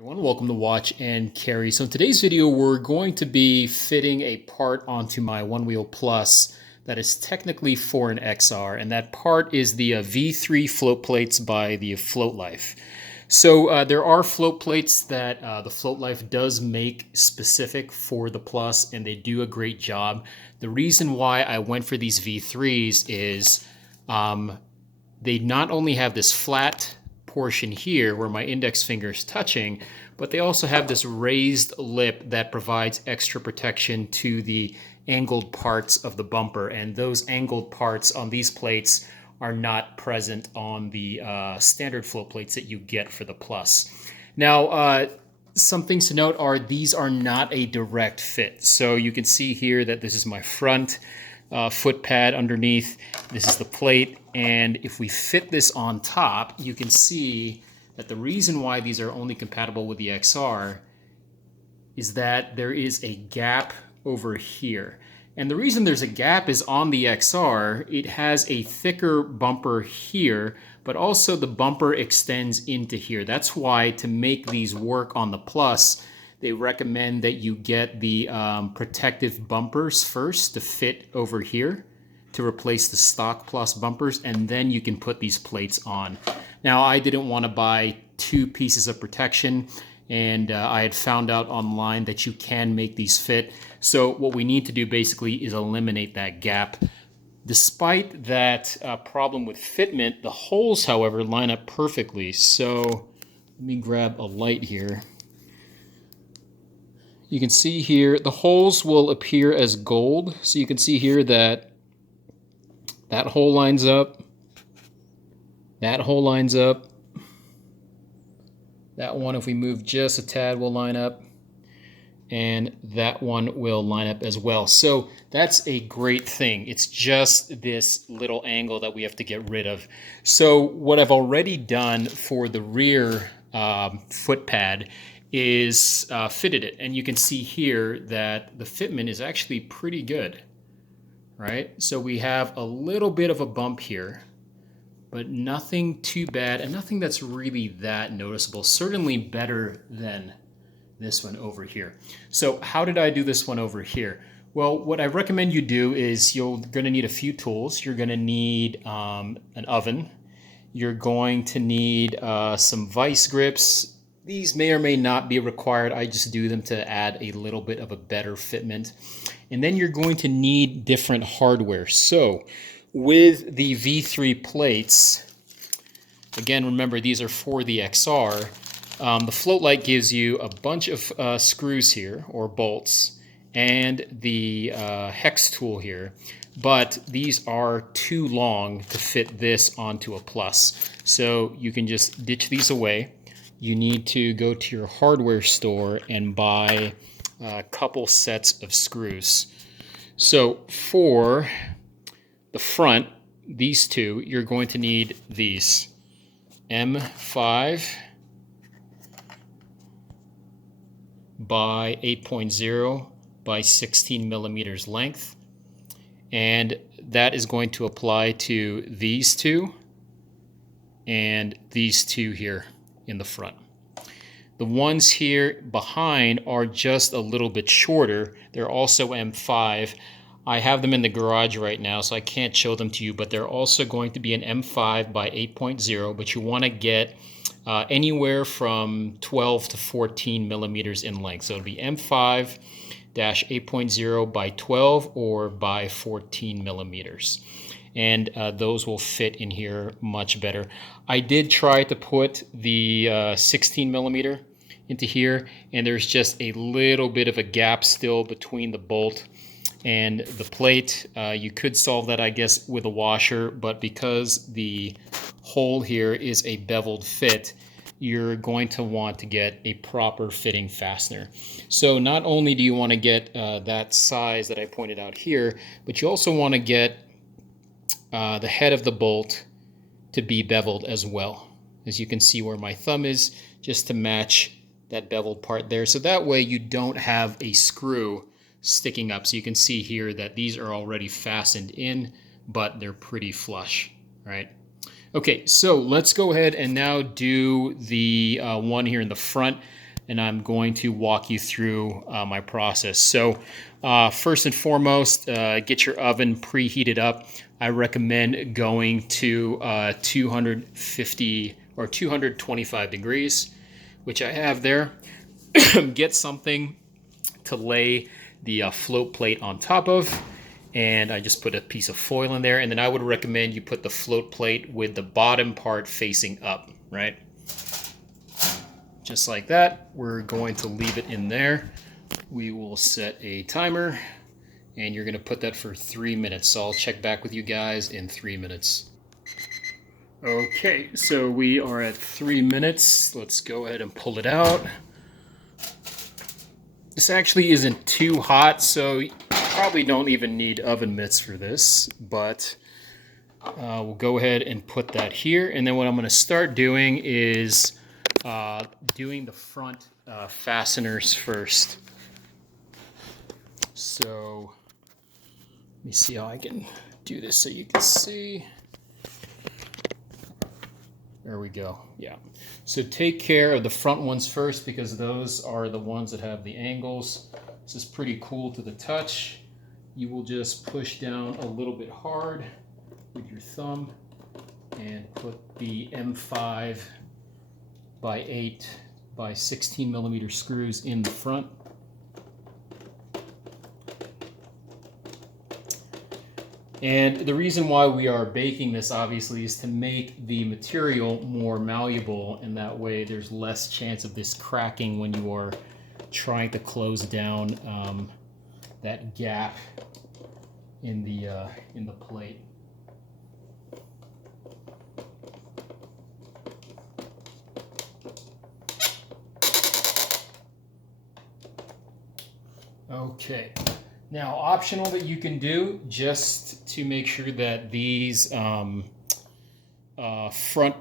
Everyone, welcome to Watch and Carry. So in today's video, we're going to be fitting a part onto my Onewheel Plus that is technically for an XR, and that part is the V3 float plates by the FloatLife. So there are float plates that the FloatLife does make specific for the Plus, and they do a great job. The reason why I went for these V3s is they not only have this flat portion here where my index finger is touching, but they also have this raised lip that provides extra protection to the angled parts of the bumper. And those angled parts on these plates are not present on the standard float plates that you get for the Plus. Now, some things to note are these are not a direct fit. So you can see here that this is my front foot pad underneath. This is the plate, and if we fit this on top, you can see that the reason why these are only compatible with the XR is that there is a gap over here. And the reason there's a gap is on the XR, it has a thicker bumper here, but also the bumper extends into here. That's why to make these work on the Plus, they recommend that you get the protective bumpers first to fit over here to replace the stock Plus bumpers, and then you can put these plates on. Now, I didn't want to buy two pieces of protection, and I had found out online that you can make these fit. So what we need to do basically is eliminate that gap. Despite that problem with fitment, the holes, however, line up perfectly. So let me grab a light here. You can see here, the holes will appear as gold. So you can see here that that hole lines up, that hole lines up, that one, if we move just a tad, will line up, and that one will line up as well. So that's a great thing. It's just this little angle that we have to get rid of. So what I've already done for the rear foot pad is fitted it, and you can see here that the fitment is actually pretty good, right? So we have a little bit of a bump here, but nothing too bad and nothing that's really that noticeable. Certainly better than this one over here. So how did I do this one over here? Well, what I recommend you do is you're going to need a few tools. You're going to need an oven. You're going to need some vice grips. These may or may not be required. I just do them to add a little bit of a better fitment. And then you're going to need different hardware. So with the V3 plates, again, remember these are for the XR. The FloatLife gives you a bunch of screws here, or bolts, and the hex tool here. But these are too long to fit this onto a Plus. So you can just ditch these away. You need to go to your hardware store and buy a couple sets of screws. So for the front, these two, you're going to need these M5 by 8.0 by 16 millimeters length. And that is going to apply to these two and these two here in the front. The ones here behind are just a little bit shorter. They're also M5. I have them in the garage right now, so I can't show them to you, but they're also going to be an M5 by 8.0, but you want to get anywhere from 12 to 14 millimeters in length. So it'll be M5 8.0 by 12 or by 14 millimeters. And those will fit in here much better. I did try to put the 16 millimeter into here, and there's just a little bit of a gap still between the bolt and the plate. You could solve that, I guess, with a washer, but because the hole here is a beveled fit, you're going to want to get a proper fitting fastener. So not only do you want to get that size that I pointed out here, but you also want to get the head of the bolt to be beveled as well. As you can see where my thumb is, just to match that beveled part there. So that way you don't have a screw sticking up. So you can see here that these are already fastened in, but they're pretty flush, right? Okay, so let's go ahead and now do the one here in the front. and I'm going to walk you through my process. So first and foremost, get your oven preheated up. I recommend going to 250 or 225 degrees, which I have there. Get something to lay the float plate on top of, and I just put a piece of foil in there, and then I would recommend you put the float plate with the bottom part facing up, right? Just like that. We're going to leave it in there. We will set a timer, and you're going to put that for 3 minutes. So I'll check back with you guys in 3 minutes. Okay, so we are at 3 minutes. Let's go ahead and pull it out. This actually isn't too hot, so you probably don't even need oven mitts for this, but we'll go ahead and put that here. And then what I'm going to start doing is doing the front fasteners first. So let me see how I can do this so you can see. There we go. Yeah. So take care of the front ones first, because those are the ones that have the angles. This is pretty cool to the touch. You will just push down a little bit hard with your thumb and put the M5 by 8 by 16 millimeter screws in the front. And the reason why we are baking this, obviously, is to make the material more malleable, and that way there's less chance of this cracking when you are trying to close down that gap in the plate. Okay. Now, optional that you can do just to make sure that these front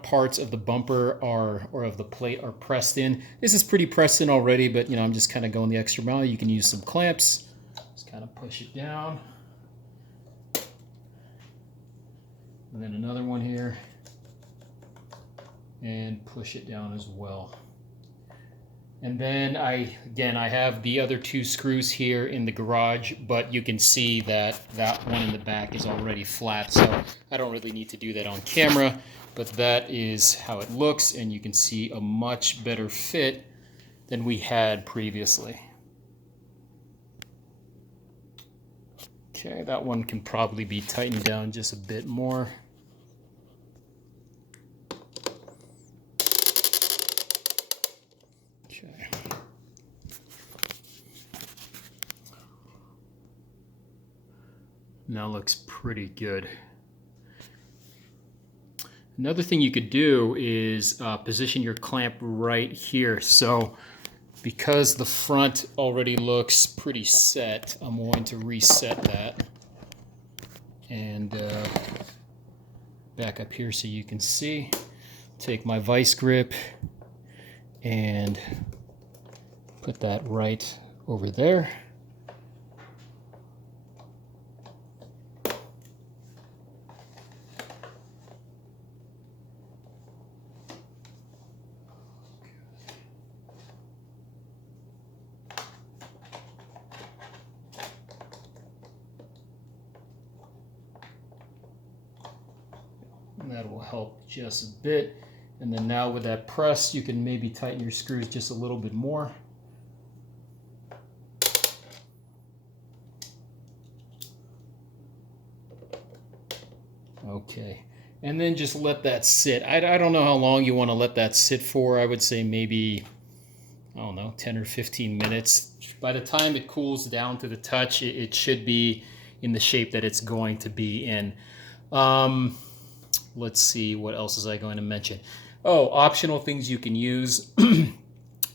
parts of the bumper or of the plate are pressed in. This is pretty pressed in already, but I'm just kind of going the extra mile. You can use some clamps. Just kind of push it down. And then another one here. And push it down as well. And then I have the other 2 screws here in the garage, but you can see that that one in the back is already flat, so I don't really need to do that on camera, but that is how it looks, and you can see a much better fit than we had previously. Okay, that one can probably be tightened down just a bit more. Now looks pretty good. Another thing you could do is position your clamp right here. So because the front already looks pretty set, I'm going to reset that and back up here so you can see. Take my vice grip and put that right over there. That will help just a bit. And then now with that press, you can maybe tighten your screws just a little bit more. Okay, and then just let that sit. I don't know how long you want to let that sit for. I would say maybe, I don't know, 10 or 15 minutes. By the time it cools down to the touch, it should be in the shape that it's going to be in. Let's see, what else is I going to mention? Oh, optional things you can use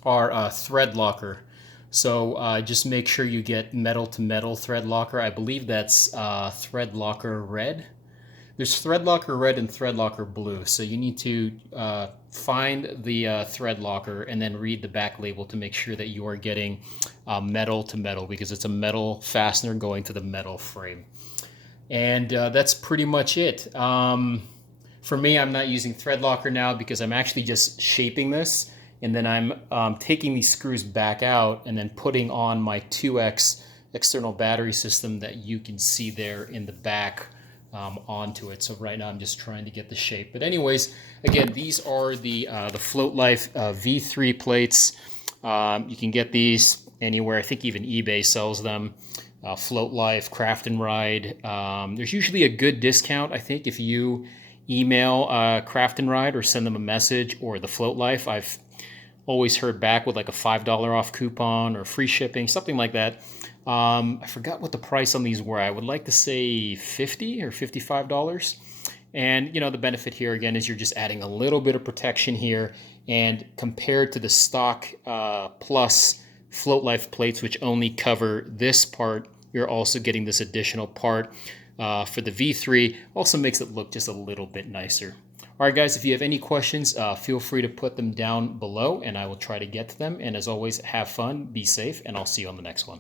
are Threadlocker. So just make sure you get metal to metal Threadlocker. I believe that's Threadlocker Red. There's Threadlocker Red and Threadlocker Blue. So you need to find the Threadlocker and then read the back label to make sure that you are getting metal to metal, because it's a metal fastener going to the metal frame. And that's pretty much it. For me, I'm not using Threadlocker now because I'm actually just shaping this. And then I'm taking these screws back out and then putting on my 2X external battery system that you can see there in the back onto it. So right now I'm just trying to get the shape. But anyways, again, these are the FloatLife V3 plates. You can get these anywhere. I think even eBay sells them. FloatLife, Craft and Ride. There's usually a good discount, I think, if you email Craft and Ride or send them a message, or the FloatLife. I've always heard back with like a $5 off coupon or free shipping, something like that. I forgot what the price on these were. I would like to say $50 or $55. And, you know, the benefit here, again, is you're just adding a little bit of protection here. And compared to the stock plus FloatLife plates, which only cover this part, you're also getting this additional part for the V3. Also makes it look just a little bit nicer. All right, guys, if you have any questions, feel free to put them down below, and I will try to get to them. And as always, have fun, be safe, and I'll see you on the next one.